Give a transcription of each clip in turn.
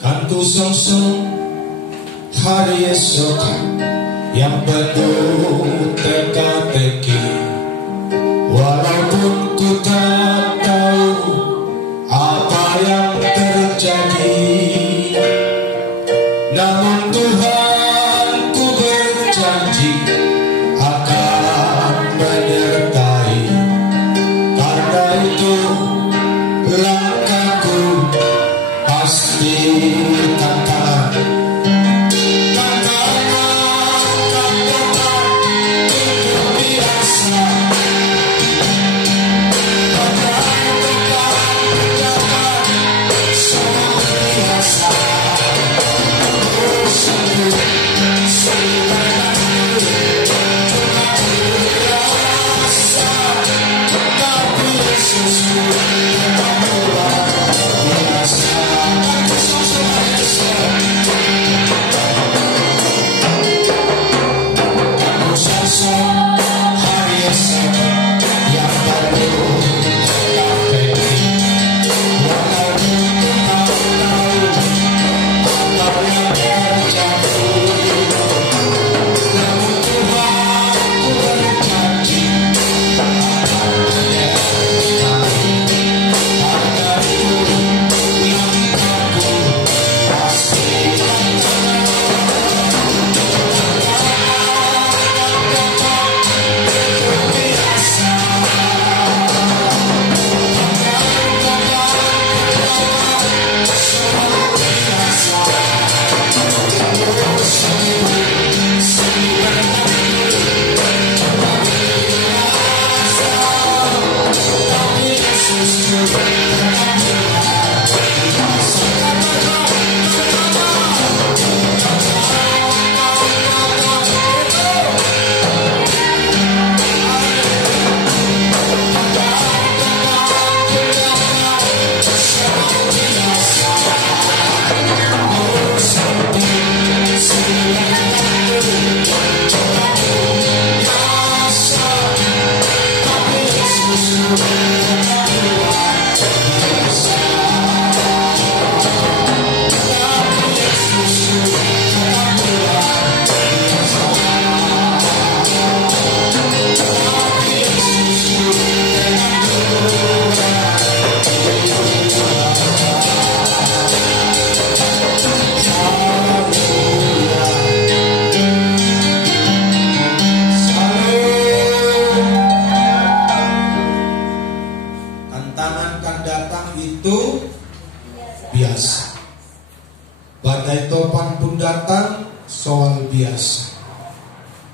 Kantu songsong hari esok yang penuh teka-teki, walaupun ku tak tahu apa yang terjadi, namun Tuhan ku berjanji akan menyertai. Karena itu langkahku pasti tantangan.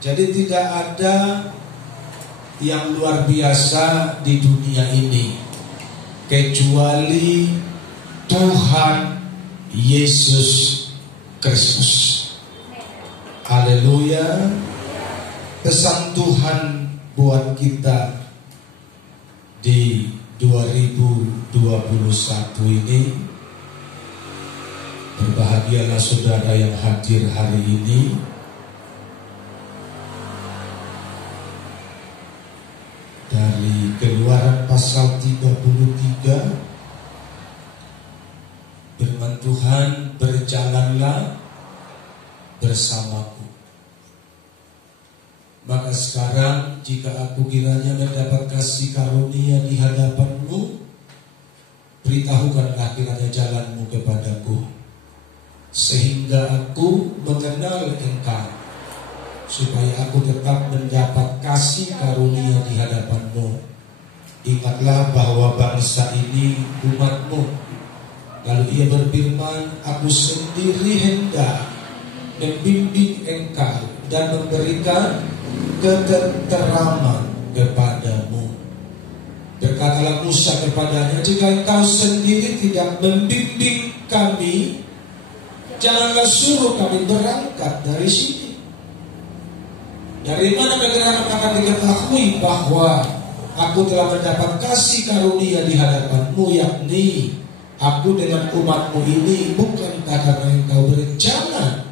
Jadi tidak ada yang luar biasa di dunia ini kecuali Tuhan Yesus Kristus. Haleluya. Pesan Tuhan buat kita di 2021 ini, berbahagialah saudara yang hadir hari ini. Dari Keluaran pasal 33, firman Tuhan, berjalanlah bersamaku. Maka sekarang jika aku kiranya mendapat kasih karunia di hadapanmu, beritahukanlah kiranya jalanmu kepadaku, sehingga aku mengenal engkau, supaya aku tetap mendapat kasih karunia di hadapanmu. Ingatlah bahwa bangsa ini umatmu. Lalu ia berfirman, aku sendiri hendak membimbing engkau dan memberikan ketenteraman kepadamu. Berkatalah Musa kepadanya, jika engkau sendiri tidak membimbing kami, janganlah suruh kami berangkat dari sini. Dari mana keterangan akan diketahui bahwa aku telah mendapat kasih karunia di hadapanmu, yakni aku dengan umatmu ini, bukankah karena engkau berjalan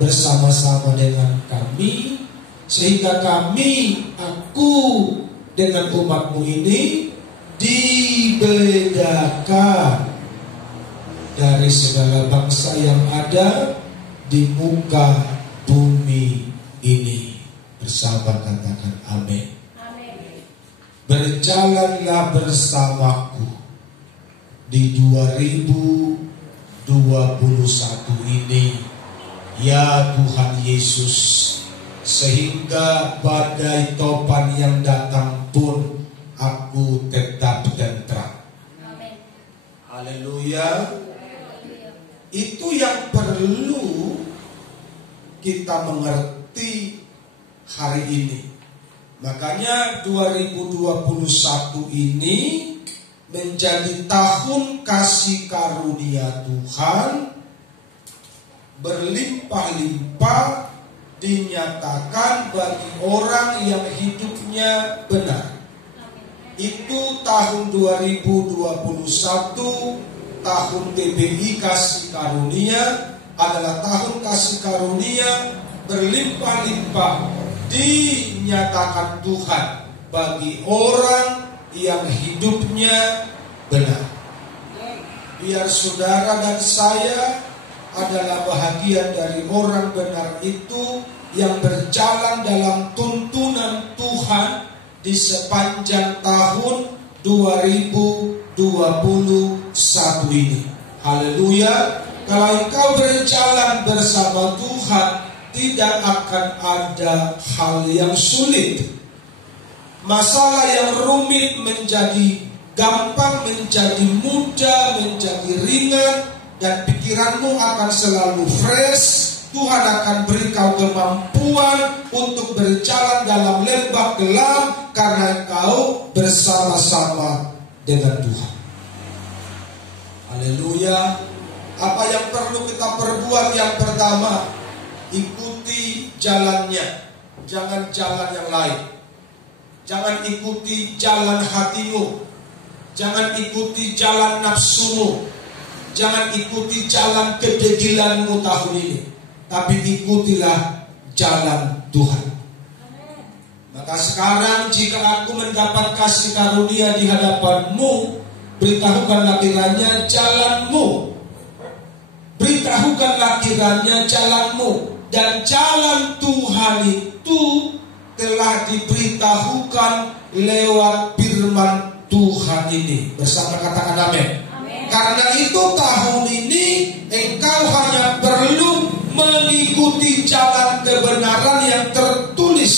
bersama-sama dengan kami, sehingga aku dengan umatmu ini dibedakan dari segala bangsa yang ada di muka bumi ini. Bersama katakan amin. Berjalanlah bersamaku di 2021 ini, ya Tuhan Yesus, sehingga badai topan yang datang pun aku tetap tentram. Haleluya. Itu yang perlu kita mengerti hari ini. Makanya 2021 ini menjadi tahun kasih karunia Tuhan, berlimpah-limpah dinyatakan bagi orang yang hidupnya benar. Itu tahun 2021, tahun TBI kasih karunia, adalah tahun kasih karunia berlimpah-limpah dinyatakan Tuhan bagi orang yang hidupnya benar. Biar saudara dan saya adalah bahagian dari orang benar itu yang berjalan dalam tuntunan Tuhan di sepanjang tahun 2021 ini. Haleluya. Kalau engkau berjalan bersama Tuhan, tidak akan ada hal yang sulit. Masalah yang rumit menjadi gampang, menjadi mudah, menjadi ringan, dan pikiranmu akan selalu fresh. Tuhan akan beri kau kemampuan untuk berjalan dalam lembah gelap karena engkau bersama-sama dengan Tuhan. Haleluya. Apa yang perlu kita perbuat? Yang pertama, ikuti jalannya, jangan jalan yang lain. Jangan ikuti jalan hatimu, jangan ikuti jalan nafsumu, jangan ikuti jalan kedegilanmu tahun ini, tapi ikutilah jalan Tuhan. Maka sekarang jika aku mendapat kasih karunia di hadapanmu, beritahukanlah kiranya jalanmu, beritahukanlah kiranya jalanmu. Dan jalan Tuhan itu telah diberitahukan lewat firman Tuhan ini. Bersama katakan amin. Karena itu tahun ini engkau hanya perlu mengikuti jalan kebenaran yang tertulis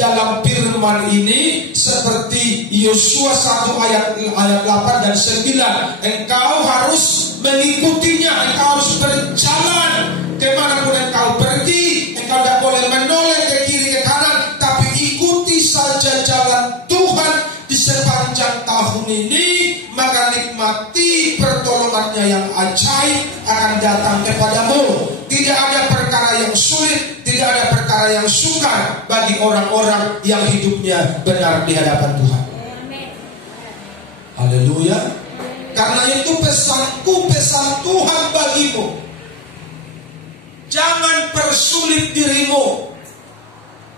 dalam firman ini, seperti Yosua 1 ayat 8 dan 9. Engkau harus mengikutinya, engkau harus berjalan kemanapun engkau pergi. Engkau tidak boleh menoleh ke kiri ke kanan, tapi ikuti saja jalan Tuhan di sepanjang tahun ini. Maka nikmati pertolongannya yang ajaib akan datang kepadamu. Tidak ada perkara yang sulit, tidak ada perkara yang sukar bagi orang-orang yang hidupnya benar di hadapan Tuhan. Haleluya. Karena itu pesanku, pesan Tuhan bagimu, jangan persulit dirimu,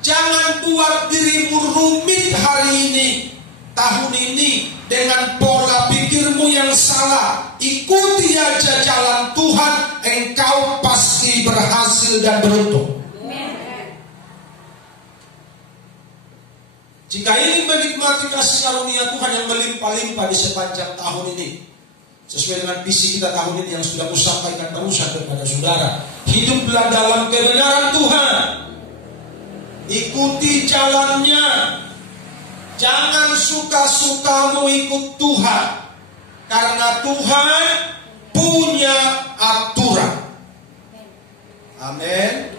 jangan buat dirimu rumit hari ini, tahun ini, dengan pola pikirmu yang salah. Ikuti aja jalan Tuhan, engkau pasti berhasil dan beruntung. Jika ingin menikmati kasih karunia Tuhan yang melimpah-limpah di sepanjang tahun ini, sesuai dengan visi kita tahun ini yang sudah kusampaikan barusan kepada saudara, hiduplah dalam kebenaran Tuhan, ikuti jalannya. Jangan suka-sukamu ikut Tuhan, karena Tuhan punya aturan. Amin.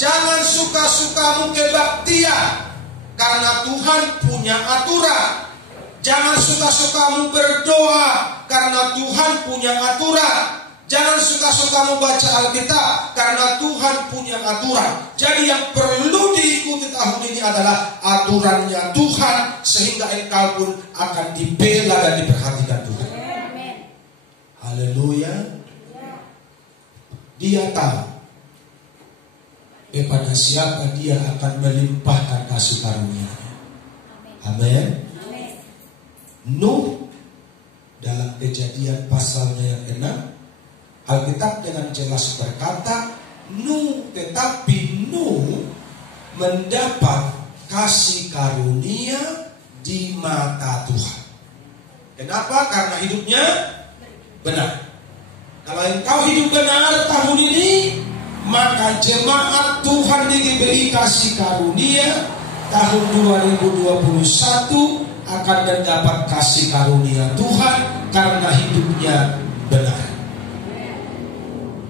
Jangan suka-sukamu kebaktian, karena Tuhan punya aturan. Jangan suka-sukamu berdoa, karena Tuhan punya aturan. Jangan suka-sukamu baca Alkitab, karena Tuhan punya aturan. Jadi yang perlu diikuti tahun ini adalah aturannya Tuhan, sehingga engkau pun akan dibela dan diperhatikan Tuhan. Haleluya. Dia tahu kepada siapa dia akan melimpahkan kasih karunia-Nya. Amin. Nuh dalam Kejadian pasalnya yang 6 Alkitab dengan jelas berkata, tetapi Nuh mendapat kasih karunia di mata Tuhan. Kenapa? Karena hidupnya benar. Kalau engkau hidup benar tahun ini, maka jemaat Tuhan diberi kasih karunia tahun 2021 akan mendapat kasih karunia Tuhan karena hidupnya benar.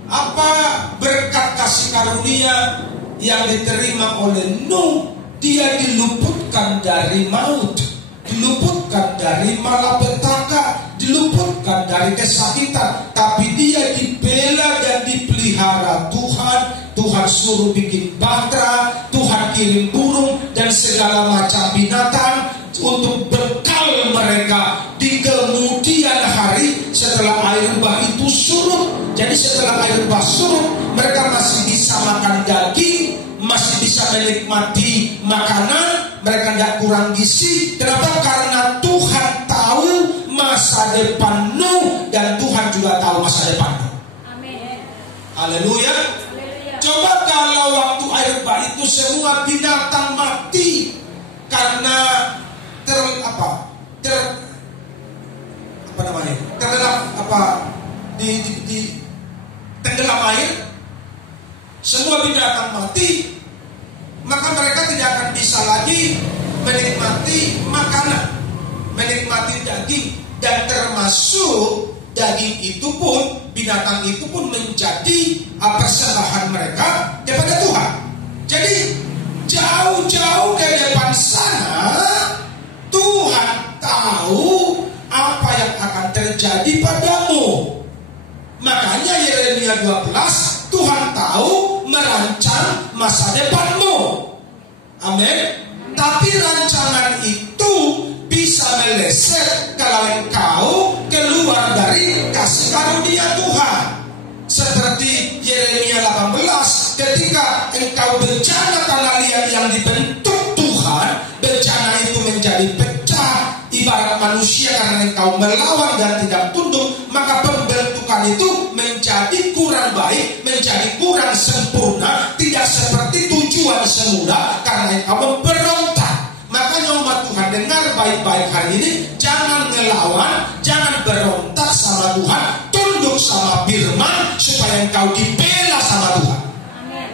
Apa berkat kasih karunia yang diterima oleh Nuh? Dia diluputkan dari maut, diluputkan dari malapetaka, diluputkan dari kesakitan, tapi dia dibela dan dipelihara Tuhan. Tuhan suruh bikin bahtera, Tuhan kirim burung dan segala macam binatang untuk bekal mereka di kemudian hari setelah air bah itu surut. Jadi setelah air bah surut, mereka masih bisa makan daging, masih bisa menikmati makanan, mereka tidak kurang gizi. Kenapa? Karena Tuhan tahu masa depan Nuh dan Tuhan juga tahu masa depan Nuh. Amin. Haleluya. Coba kalau waktu air bah itu semua binatang mati karena tenggelam air, semua binatang mati, maka mereka tidak akan bisa lagi menikmati makanan, menikmati daging, dan termasuk daging itu pun, binatang itu pun menjadi persembahan mereka kepada Tuhan. Jadi jauh-jauh ke depan sana Tuhan tahu apa yang akan terjadi padamu. Makanya Yeremia 12, Tuhan tahu merancang masa depanmu. Amin. Tapi rancangan itu bisa meleset kalau engkau keluar dari kasih karunia Tuhan. Seperti Yeremia 18, ketika engkau bencana tanah liat yang dibentuk Tuhan, bencana itu menjadi pecah ibarat manusia karena engkau melawan dan tidak tunduk, maka pembentukan itu menjadi kurang baik, menjadi kurang sempurna, tidak seperti tujuan semula karena engkau memberontak. Makanya umat Tuhan dengar baik-baik hari ini, jangan ngelawan, jangan berontak sama Tuhan, tunduk sama firman supaya engkau dibela sama Tuhan. Amin.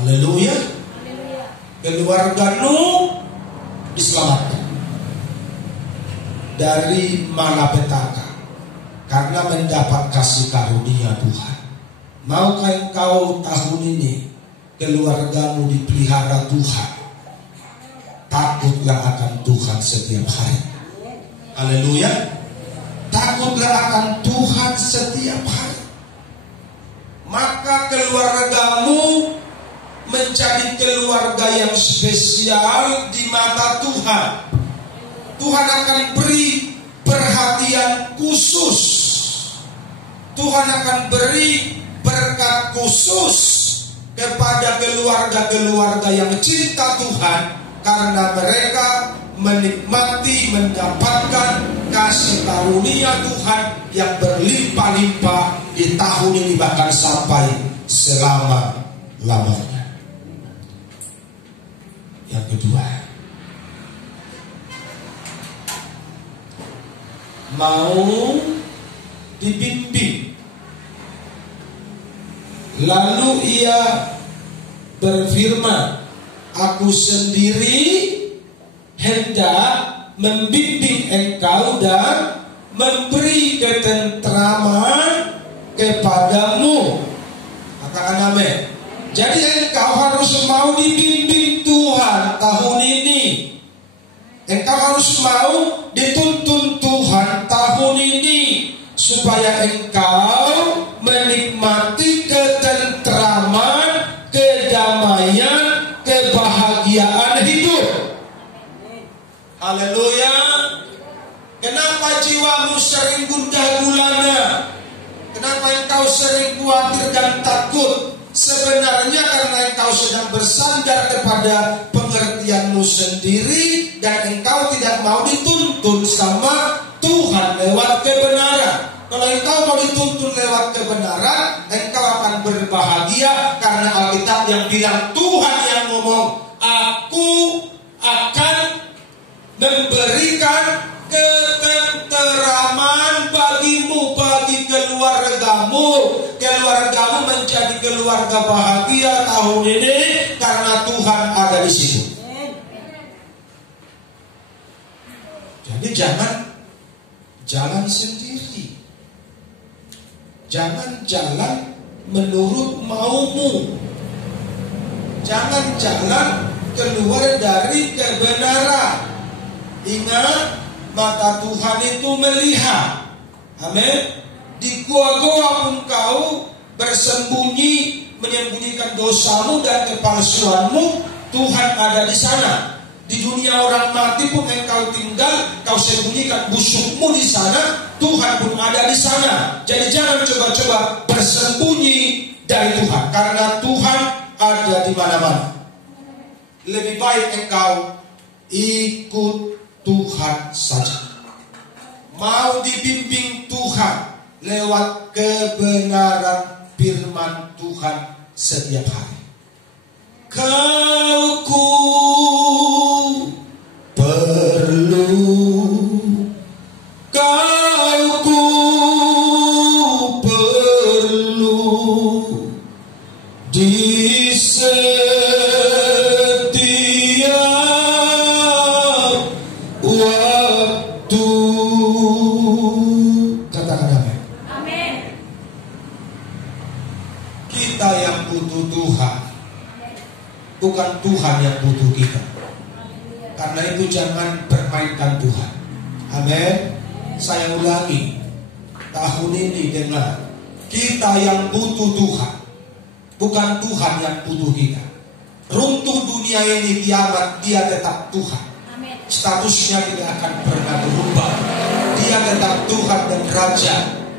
Haleluya. Keluarga Nuh diselamatkan dari malapetaka karena mendapat kasih karunia Tuhan. Maukah engkau tahun ini keluargamu dipelihara Tuhan? Takutlah akan Tuhan setiap hari. Haleluya. Takutlah akan Tuhan setiap hari. Maka keluargamu menjadi keluarga yang spesial di mata Tuhan. Tuhan akan beri perhatian khusus. Tuhan akan beri berkat khusus kepada keluarga-keluarga yang cinta Tuhan, karena mereka menikmati, mendapatkan kasih karunia Tuhan yang berlimpah-limpah di tahun ini bahkan sampai selama-lamanya. Yang kedua, mau dibimbing. Lalu ia berfirman, aku sendiri hendak membimbing engkau dan memberi ketentraman kepadamu. Katakan amin. Jadi engkau harus mau dibimbing Tuhan tahun ini. Engkau harus mau dituntun Tuhan tahun ini, supaya engkau menikmati ketentraman, kedamaian, kebahagiaan hidup. Haleluya. Kenapa jiwamu sering gundah gulana? Kenapa engkau sering khawatir dan takut? Sebenarnya karena engkau sedang bersandar kepada pengertianmu sendiri dan engkau tidak mau dituntun sama Tuhan lewat kebenaran. Kalau engkau mau dituntun lewat kebenaran, engkau akan berbahagia karena Alkitab yang bilang, Tuhan yang ngomong, aku akan memberikan ketenteraman bagimu, bagi keluargamu. Keluargamu menjadi keluarga bahagia tahun ini karena Tuhan ada di situ. Jadi jangan jalan sendiri. Jangan jalan menurut maumu. Jangan jalan keluar dari kebenaran. Ingat, mata Tuhan itu melihat. Amin. Di gua-gua pun kau bersembunyi, menyembunyikan dosamu dan kepalsuanmu, Tuhan ada di sana. Di dunia orang mati pun engkau tinggal, kau sembunyikan busukmu di sana, Tuhan pun ada di sana. Jadi jangan coba-coba bersembunyi dari Tuhan, karena Tuhan ada di mana-mana. Lebih baik engkau ikut Tuhan saja. Mau dibimbing Tuhan lewat kebenaran firman Tuhan setiap hari. Kau perlu, kau perlu di setiap waktu. Katakan amin. Amin. Kita yang butuh Tuhan, bukan Tuhan yang butuh kita. Karena itu jangan permainkan Tuhan. Amin. Saya ulangi, tahun ini dengar, kita yang butuh Tuhan, bukan Tuhan yang butuh kita. Runtuh dunia ini kiamat, dia tetap Tuhan. Amin. Statusnya tidak akan pernah berubah. Dia tetap Tuhan dan Raja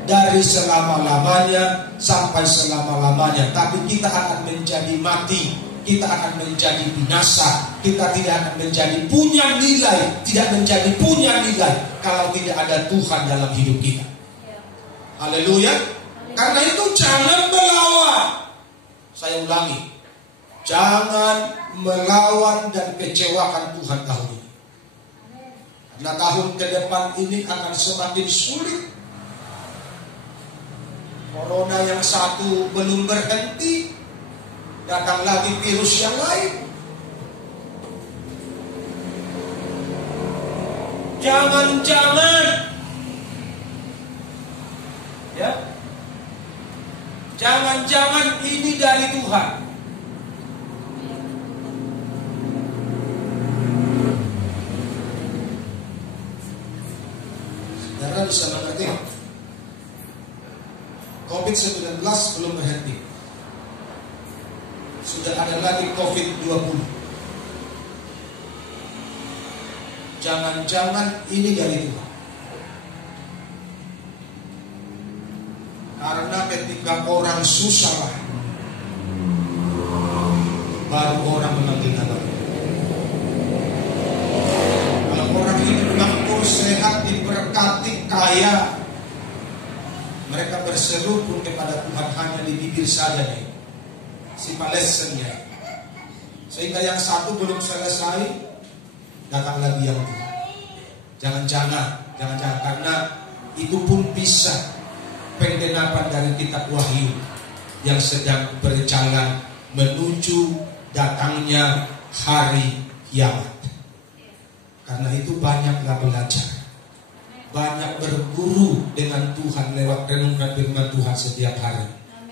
dari selama-lamanya sampai selama-lamanya. Tapi kita akan menjadi mati. Kita akan menjadi binasa. Kita tidak akan menjadi punya nilai. Tidak menjadi punya nilai kalau tidak ada Tuhan dalam hidup kita. Haleluya. Karena itu jangan melawan. Saya ulangi, jangan melawan dan kecewakan Tuhan tahun ini. Karena tahun ke depan ini akan semakin sulit. Corona yang satu belum berhenti, datang lagi virus yang lain. Jangan-jangan, ya, jangan-jangan ini dari Tuhan. Saudara bisa mengerti? COVID-19 belum berhenti. Sudah ada lagi COVID-20. Jangan-jangan ini dari Tuhan. Karena ketika orang susah, baru orang memanggil nama. Kalau orang hidup makmur, sehat, diberkati, kaya, mereka berseru pun kepada Tuhan hanya di bibir saja nih. Si Palestina. Sehingga yang satu belum selesai, datang lagi yang dua. Jangan-jangan karena itu pun bisa penggenapan dari kitab Wahyu yang sedang berjalan menuju datangnya hari kiamat. Karena itu banyaklah belajar, banyak berguru dengan Tuhan lewat renungan firman Tuhan setiap hari.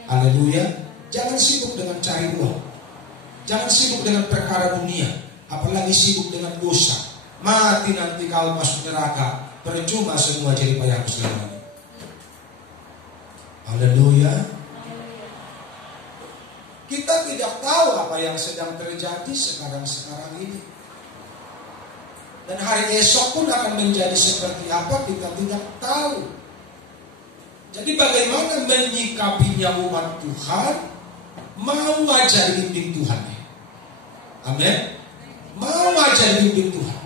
Haleluya. Jangan sibuk dengan cari uang, jangan sibuk dengan perkara dunia, apalagi sibuk dengan dosa. Mati nanti kau masuk neraka, percuma semua jadi payahmu selamanya. Haleluya. Kita tidak tahu apa yang sedang terjadi sekarang ini. Dan hari esok pun akan menjadi seperti apa kita tidak tahu. Jadi bagaimana menyikapinya umat Tuhan? Mau aja dibimbing Tuhan. Amin. Mau aja dibimbing Tuhan.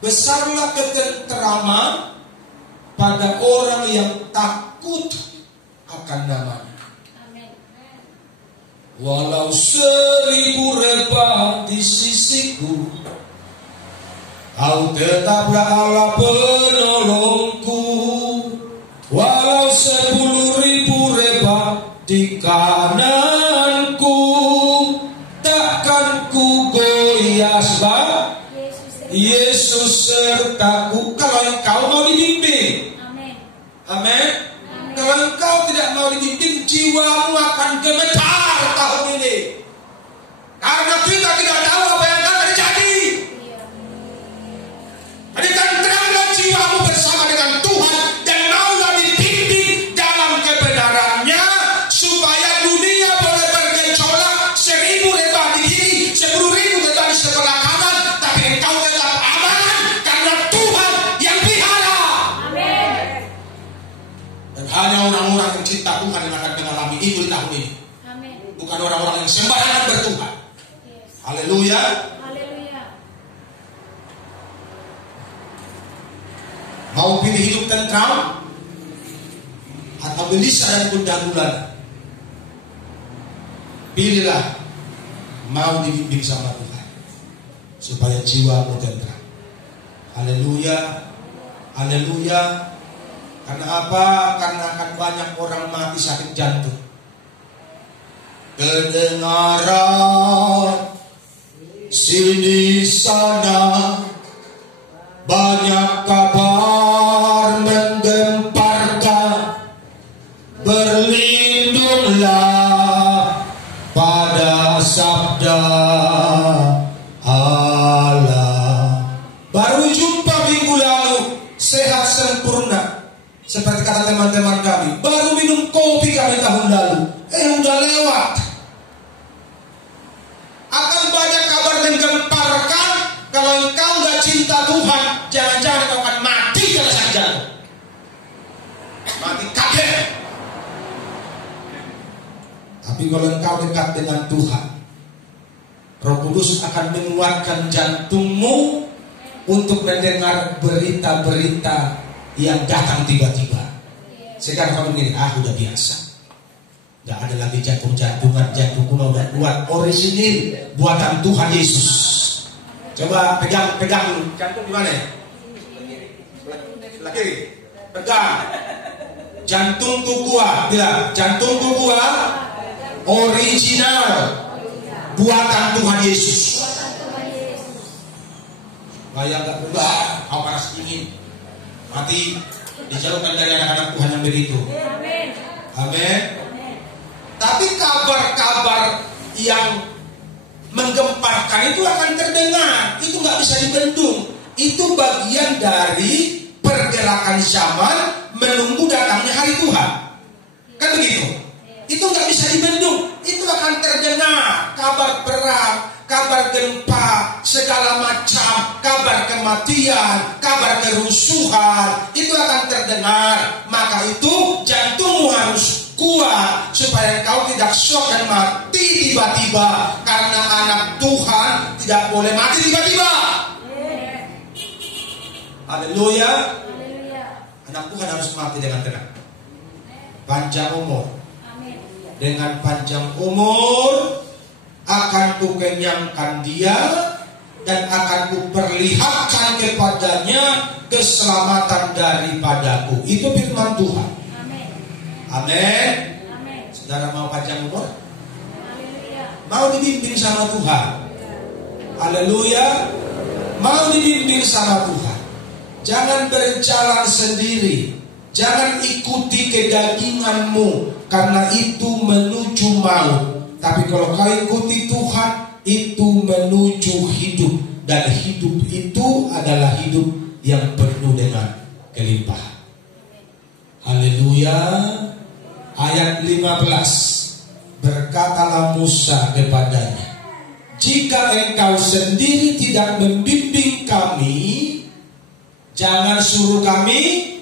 Besarlah ketenteraman pada orang yang takut akan nama-Nya. Walau 1000 rebah di sisiku, Kau tetaplah Allah penolongku. Walau 10.000 rebah di kananku, takkan ku goyah sebab Yesus sertaku. Kalau engkau mau dibimbing, amin. Kalau engkau tidak mau dibimbing, jiwamu akan gemetar tahun ini. Karena kita tidak tahu apa yang akan terjadi. Jadikan terangkan jiwamu bersama dengan Tuhan dan maulah dibimbing dalam kebenarannya, supaya dunia boleh bergejolak 1000 rebah di kiri, 10.000 rebah di sebelah kanan, tapi engkau tetap aman karena Tuhan yang pelihara. Amin. Dan hanya orang-orang yang cinta Tuhan yang akan mengalami itu di tahun ini. Amin. Bukan orang-orang yang sembarangan bertuhan. Yes. Haleluya. Mau pilih hidup tentram atau gelisah dan gundah gulana? Pilihlah mau dibimbing sama Tuhan supaya jiwamu tentram. Haleluya, haleluya. Karena apa? Karena akan banyak orang mati sakit jantung. Kedengaran sini sana banyak kabar menggemparkan, berlindunglah pada sabda Allah. Baru jumpa minggu lalu, sehat sempurna, seperti kata teman-teman kami. Baru minum kopi kami tahun lalu, udah lewat. Akan banyak kabar menggemparkan. Kalau engkau gak cinta Tuhan, jangan-jangan engkau akan mati dalam saja. Mati kaget. Tapi kalau engkau dekat dengan Tuhan, Roh Kudus akan menguatkan jantungmu untuk mendengar berita-berita yang datang tiba-tiba. Sekarang kamu begini, udah biasa. Gak ada lagi jantung-jantungan, jantungku udah kuat, orisinil, buatan Tuhan Yesus. Coba pegang jantung di mana? Lagi pegang. Jantungku kuat, bilang jantungku kuat, original, buatan Tuhan Yesus. Bayang gak berubah, kau panas dingin, mati dijauhkan dari anak-anak Tuhan yang begitu. Amin. Tapi kabar-kabar yang menggemparkan itu akan terdengar, itu nggak bisa dibendung. Itu bagian dari pergerakan zaman menunggu datangnya hari Tuhan, kan begitu? Itu nggak bisa dibendung, itu akan terdengar. Kabar perang, kabar gempa, segala macam, kabar kematian, kabar kerusuhan, itu akan terdengar. Maka itu jantungmu harus kuat supaya kau tidak shock dan mati tiba-tiba, karena anak Tuhan tidak boleh mati tiba-tiba. Haleluya. Anak Tuhan harus mati dengan tenang, panjang umur. Dengan panjang umur akan kukenyangkan dia dan akan kuperlihatkan kepadanya keselamatan daripadaku. Itu firman Tuhan. Amin. Saudara mau panjang umur? Mau dibimbing sama Tuhan? Haleluya. Mau dibimbing sama Tuhan? Jangan berjalan sendiri. Jangan ikuti kedaginganmu, karena itu menuju maut. Tapi kalau kau ikuti Tuhan, itu menuju hidup. Dan hidup itu adalah hidup yang penuh dengan kelimpahan. Haleluya. Ayat 15, berkatalah Musa kepadanya, jika engkau sendiri tidak membimbing kami, jangan suruh kami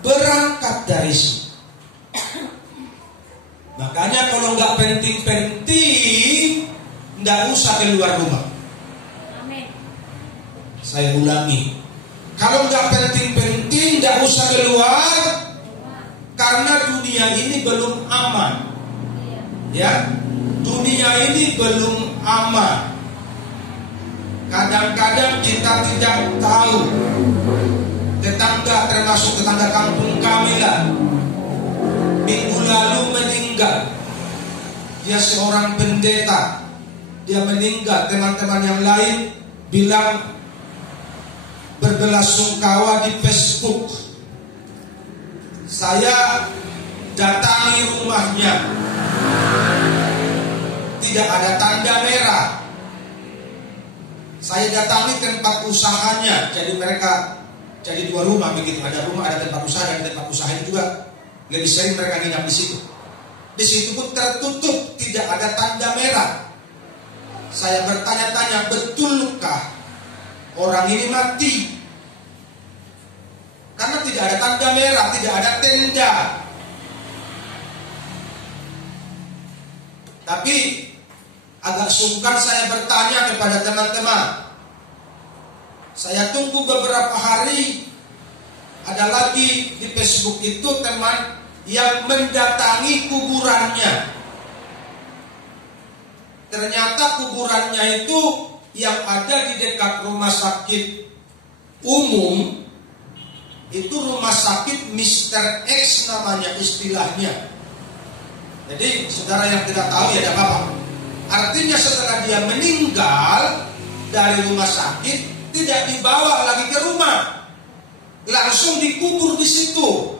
berangkat dari sini. Makanya kalau nggak penting-penting, nggak usah keluar rumah. Saya ulangi, kalau nggak penting-penting, tidak usah keluar karena dunia ini belum aman. Ya, dunia ini belum aman. Kadang-kadang kita tidak tahu. Tetangga, termasuk tetangga kampung kami lah, minggu lalu meninggal. Dia seorang pendeta. Dia meninggal. Teman-teman yang lain bilang berbelasungkawa di Facebook. Saya datangi rumahnya, tidak ada tanda merah. Saya datangi tempat usahanya. Jadi mereka jadi dua rumah begitu. Ada rumah, ada tempat usaha, dan tempat usaha itu juga lebih sering mereka nginap di situ. Di situ pun tertutup, tidak ada tanda merah. Saya bertanya-tanya, betulkah orang ini mati? Karena tidak ada tanda merah, tidak ada tenda. Tapi agak sungkan saya bertanya kepada teman-teman. Saya tunggu beberapa hari. Ada lagi di Facebook itu teman yang mendatangi kuburannya. Ternyata kuburannya itu yang ada di dekat rumah sakit umum. Itu rumah sakit Mr. X namanya istilahnya. Jadi saudara yang tidak tahu ya tidak apa-apa. Artinya setelah dia meninggal dari rumah sakit, tidak dibawa lagi ke rumah, langsung dikubur di situ.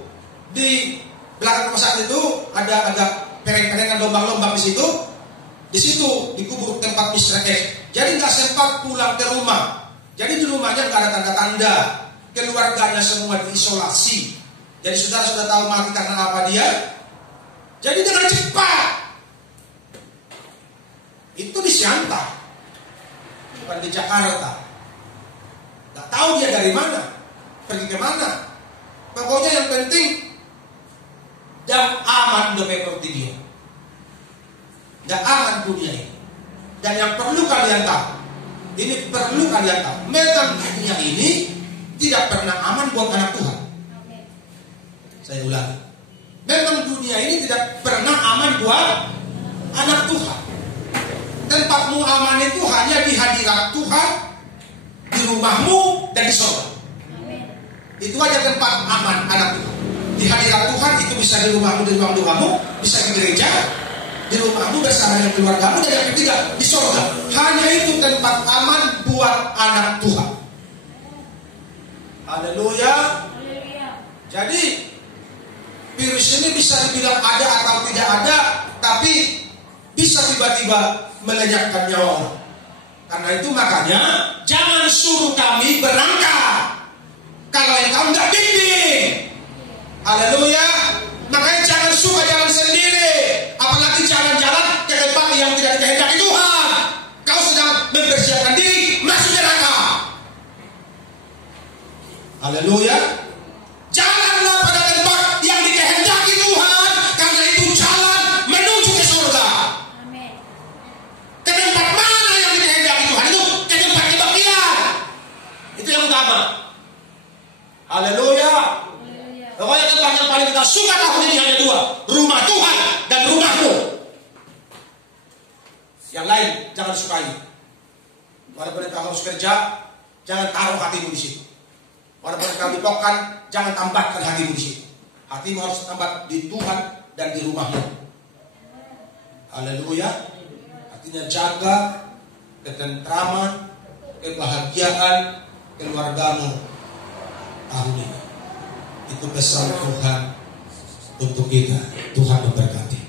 Di belakang rumah sakit itu ada pereng-perengan lubang-lubang di situ. Di situ dikubur tempat Mr. X. Jadi nggak sempat pulang ke rumah. Jadi di rumahnya nggak ada tanda-tanda. Keluarganya semua diisolasi. Jadi saudara sudah tahu mati karena apa dia? Jadi dengan cepat. Itu di Siantar, bukan di Jakarta. Gak tahu dia dari mana, pergi ke mana. Pokoknya yang penting dan aman seperti dia. Dan aman dunia ini. Dan yang perlu kalian tahu, ini perlu kalian tahu, memang dunia ini tidak pernah aman buat anak Tuhan. Saya ulangi, memang dunia ini tidak pernah aman buat anak Tuhan. Tempatmu aman itu hanya di hadirat Tuhan, di rumahmu, dan di surga. Itu aja tempat aman anak Tuhan. Di hadirat Tuhan itu bisa di rumahmu, di rumah-rumahmu, bisa di gereja, di rumahmu bersama dengan keluargamu, dan yang ketiga di surga. Hanya itu tempat aman buat anak Tuhan. Haleluya. Jadi virus ini bisa dibilang ada atau tidak ada, tapi bisa tiba-tiba melenyapkan nyawa. Karena itu makanya jangan suruh kami berangkat kalau engkau tidak bimbing. Haleluya. Makanya jangan suka jalan sendiri, apalagi jalan-jalan ke tempat yang tidak dikehendaki Tuhan. Kau sedang mempersiapkan diri masuk neraka. Haleluya. Jalanlah pada tempat yang dikehendaki Tuhan, karena itu jalan menuju ke surga. Ke tempat mana yang dikehendaki Tuhan itu? Ke tempat kebaktian. Itu yang utama. Haleluya. Pokoknya tempat yang paling kita suka tahun ini hanya dua, rumah Tuhan dan rumahmu. Yang lain jangan sukai. Walaupun engkau harus kerja, jangan taruh hatimu di situ. Walaupun engkau dipokkan, jangan tambahkan hatimu di situ. Hatimu harus tambah di Tuhan dan di rumahmu. Haleluya. Artinya jaga ketentraman, kebahagiaan keluargamu tahun ini. Itu pesan Tuhan untuk kita. Tuhan memberkati.